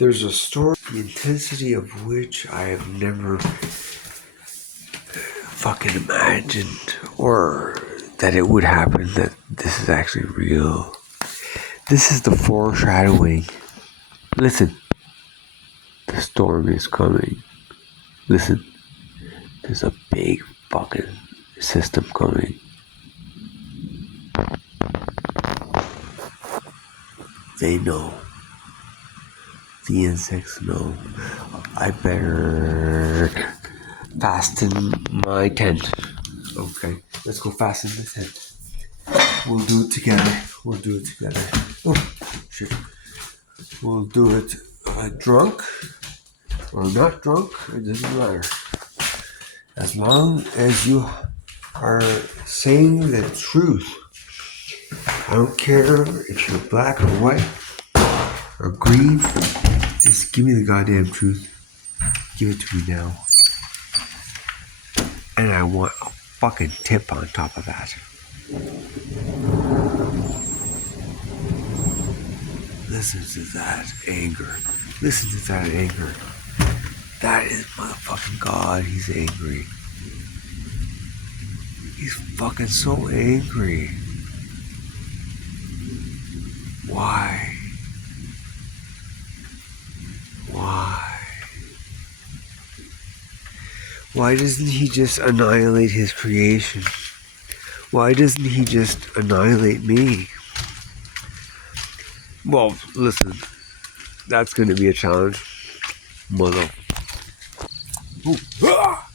There's a story, the intensity of which I have never fucking imagined, or that it would happen, that this is actually real. This is the foreshadowing. Listen, the storm is coming. Listen, there's a big fucking system coming. They know. The insects know. I better fasten my tent. Okay, let's go fasten the tent. We'll do it together. Oh, shit. We'll do it drunk or not drunk. It doesn't matter. As long as you are saying the truth. I don't care if you're black or white or green. Just give me the goddamn truth. Give it to me now. And I want a fucking tip on top of that. Listen to that anger. Listen to that anger. That is motherfucking God. He's angry. He's fucking so angry. Why? Why doesn't he just annihilate his creation? Why doesn't he just annihilate me? Well, listen, that's going to be a challenge. Mother. Ooh. Ah!